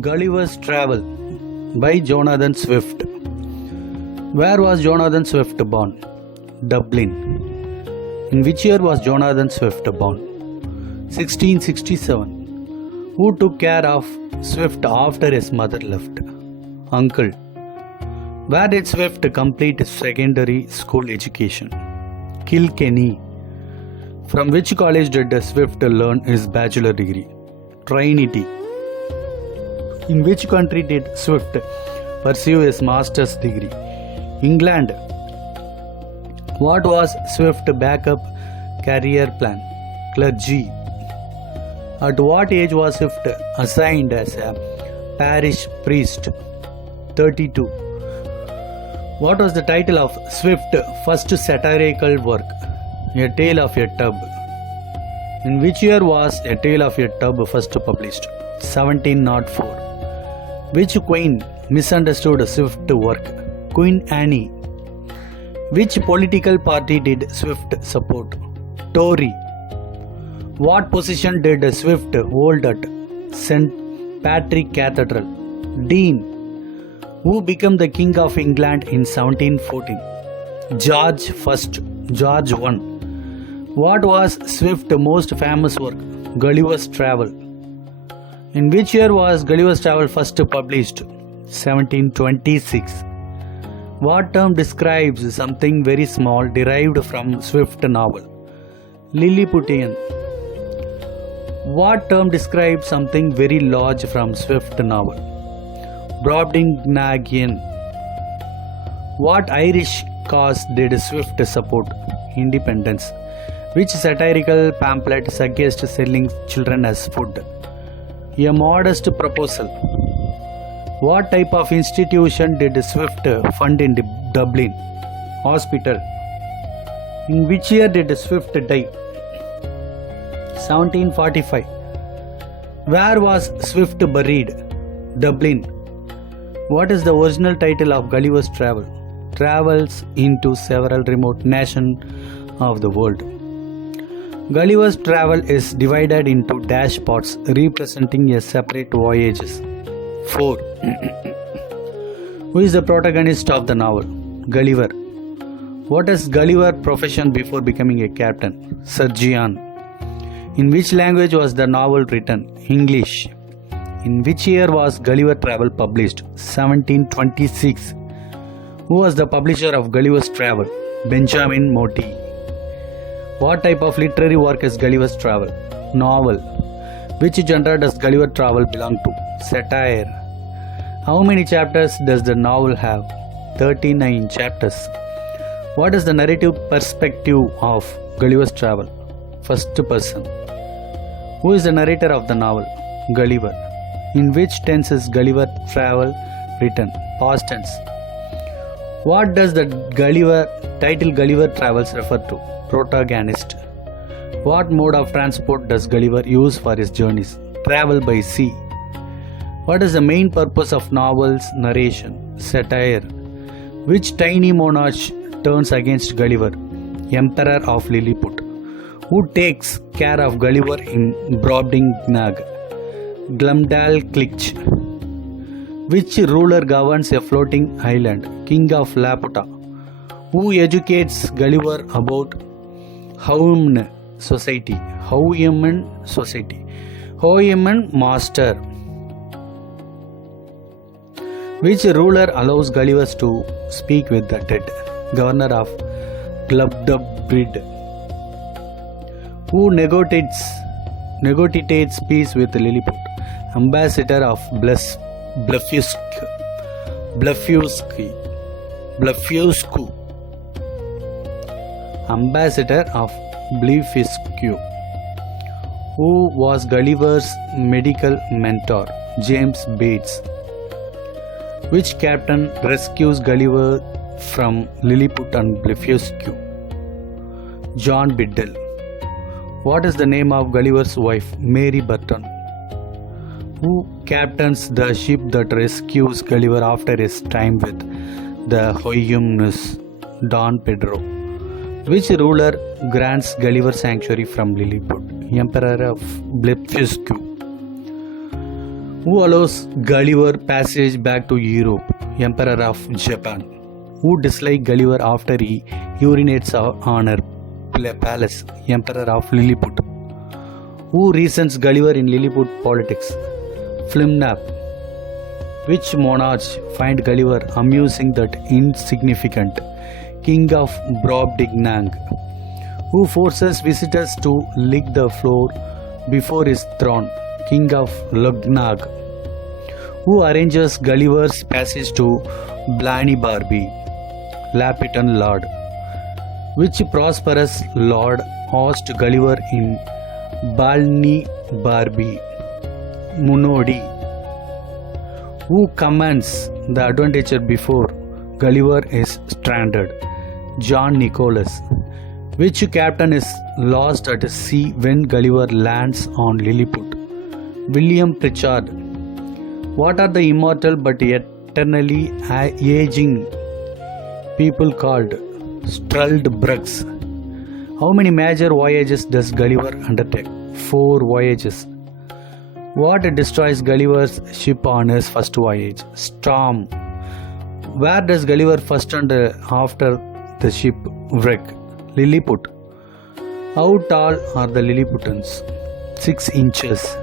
Gulliver's Travel by Jonathan Swift. Where was Jonathan Swift born? Dublin. In which year was Jonathan Swift born? 1667. Who took care of Swift after his mother left? Uncle. Where did Swift complete his secondary school education? Kilkenny. From which college did Swift learn his bachelor degree? Trinity. In which country did Swift pursue his master's degree? England. What was Swift's backup career plan? Clergy. At what age was Swift assigned as a parish priest? 32. What was the title of Swift's first satirical work? A Tale of a Tub. In which year was A Tale of a Tub first published? 1704. Which queen misunderstood Swift's work? Queen Anne. Which political party did Swift support? Tory. What position did Swift hold at St. Patrick Cathedral? Dean. Who became the King of England in 1714? George I. George I. What was Swift's most famous work? Gulliver's Travel. In which year was Gulliver's Travel first published? 1726. What term describes something very small derived from Swift novel? Lilliputian. What term describes something very large from Swift novel? Brobdingnagian. What Irish cause did Swift support? Independence. Which satirical pamphlet suggests selling children as food? A Modest Proposal. What type of institution did Swift fund in Dublin? Hospital. In which year did Swift die? 1745. Where was Swift buried? Dublin. What is the original title of Gulliver's Travel? Travels into several remote nations of the world. Gulliver's Travel is divided into dash parts representing a separate voyages. 4. Who is the protagonist of the novel? Gulliver. What is Gulliver's profession before becoming a captain? Surgeon. In which language was the novel written? English. In which year was Gulliver's Travel published? 1726. Who was the publisher of Gulliver's Travel? Benjamin Moti. What type of literary work is Gulliver's Travel? Novel. Which genre does Gulliver's Travel belong to? Satire. How many chapters does the novel have? 39 chapters. What is the narrative perspective of Gulliver's Travel? First person. Who is the narrator of the novel? Gulliver. In which tense is Gulliver's Travel written? Past tense. What does the title Gulliver Travels refer to? Protagonist. What mode of transport does Gulliver use for his journeys? Travel by sea. What is the main purpose of novel's narration? Satire. Which tiny monarch turns against Gulliver? Emperor of Lilliput. Who takes care of Gulliver in Brobdingnag? Glumdalclitch. Which ruler governs a floating island? King of Laputa. Who educates Gulliver about Houyeman Society? Houyeman Society. Houyeman Master. Which ruler allows Gulliver to speak with the dead? Governor of Gulivers. Who negotiates peace with Lilliput? Ambassador of Blefuscu. Ambassador of Blefuscu. Who was Gulliver's medical mentor? James Bates. Which captain rescues Gulliver from Lilliput and Blefuscu? John Biddle. What is the name of Gulliver's wife? Mary Burton. Who captains the ship that rescues Gulliver after his time with the Houyeman's? Don Pedro. Which ruler grants Gulliver sanctuary from Lilliput? Emperor of Blefuscu. Who allows Gulliver passage back to Europe? Emperor of Japan. Who dislikes Gulliver after he urinates on her palace? Emperor of Lilliput. Who resents Gulliver in Lilliput politics? Flimnap. Which monarch find Gulliver amusing that insignificant? King of Brobdingnag. Who forces visitors to lick the floor before his throne? King of Lugnag. Who arranges Gulliver's passage to Blarney Barbie? Lapitan Lord. Which prosperous lord housed Gulliver in Blarney Barbie? Munodi. Who commands the adventure before Gulliver is stranded? John Nicholas. Which captain is lost at sea when Gulliver lands on Lilliput? William Pritchard. What are the immortal but eternally aging people called? Struldbrugs. How many major voyages does Gulliver undertake? 4 voyages. What destroys Gulliver's ship on his first voyage? Storm. Where does Gulliver first and after the ship wreck? Lilliput. How tall are the Lilliputans? 6 inches.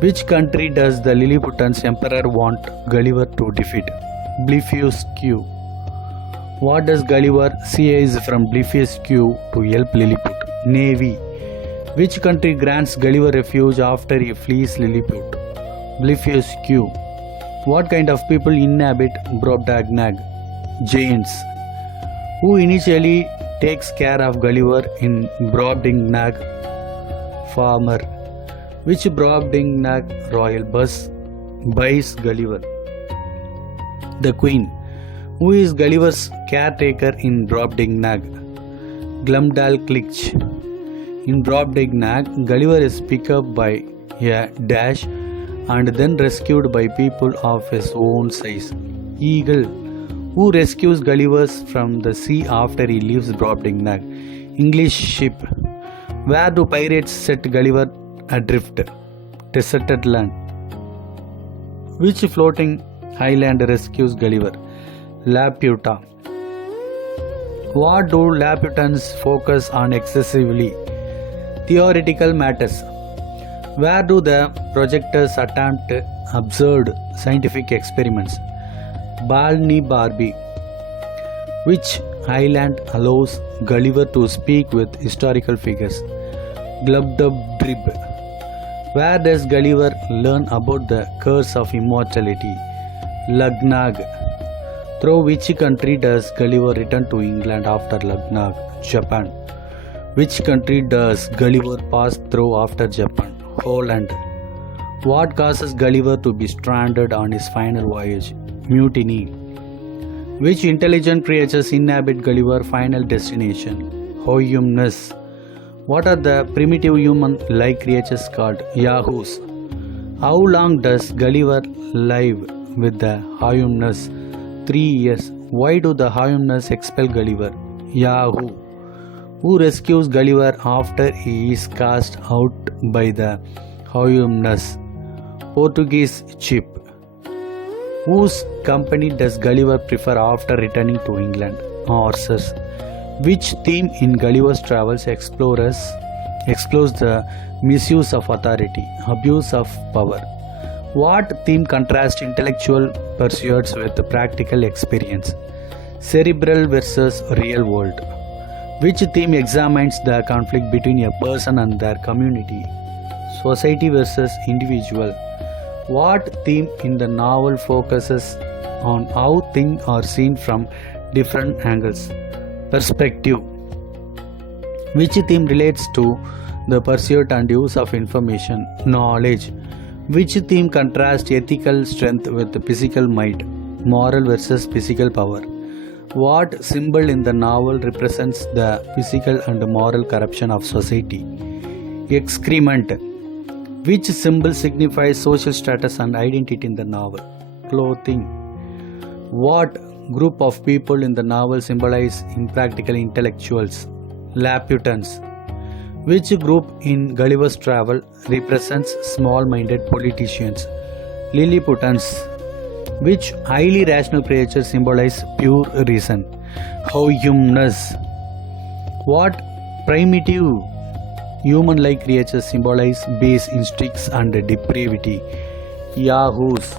Which country does the Lilliputans emperor want Gulliver to defeat? Blefuscu. What does Gulliver seize from Blefuscu to help Lilliput? Navy. Which country grants Gulliver refuge after he flees Lilliput? Blefuscu. What kind of people inhabit Brobdingnag? Giants. Who initially takes care of Gulliver in Brobdingnag? Farmer. Which Brobdingnag royal bus buys Gulliver? The Queen. Who is Gulliver's caretaker in Brobdingnag? Glumdalclitch. In Brobdingnag, Gulliver is picked up by a dash and then rescued by people of his own size. Eagle. Who rescues Gulliver from the sea after he leaves Brobdingnag? English ship. Where do pirates set Gulliver adrift? Deserted land. Which floating island rescues Gulliver? Laputa. What do Laputans focus on excessively? Theoretical matters. Where do the projectors attempt absurd scientific experiments? Blarney Barbie. Which island allows Gulliver to speak with historical figures? Gulivers. Where does Gulliver learn about the curse of immortality? Lugnag. Through which country does Gulliver return to England after Lugnag? Japan. Which country does Gulliver pass through after Japan? Holland. What causes Gulliver to be stranded on his final voyage? Mutiny. Which intelligent creatures inhabit Gulliver's final destination? Hoyumnus. What are the primitive human-like creatures called? Yahoos. How long does Gulliver live with the Hoyumnus? 3 years. Why do the Hoyumnus expel Gulliver? Yahoo. Who rescues Gulliver after he is cast out by the Hoyumnus? Portuguese ship. Whose company does Gulliver prefer after returning to England? Horses. Which theme in Gulliver's Travels explores the misuse of authority, abuse of power? What theme contrasts intellectual pursuits with practical experience? Cerebral versus real world. Which theme examines the conflict between a person and their community? Society versus individual. What theme in the novel focuses on how things are seen from different angles? Perspective. Which theme relates to the pursuit and use of information? Knowledge. Which theme contrasts ethical strength with physical might? Moral versus physical power. What symbol in the novel represents the physical and moral corruption of society? Excrement. Which symbol signifies social status and identity in the novel? Clothing. What group of people in the novel symbolize impractical intellectuals? Laputans. Which group in Gulliver's Travel represents small-minded politicians? Lilliputians. Which highly rational creatures symbolize pure reason? Humanness. What primitive human-like creatures symbolize base instincts and depravity? Yahoos.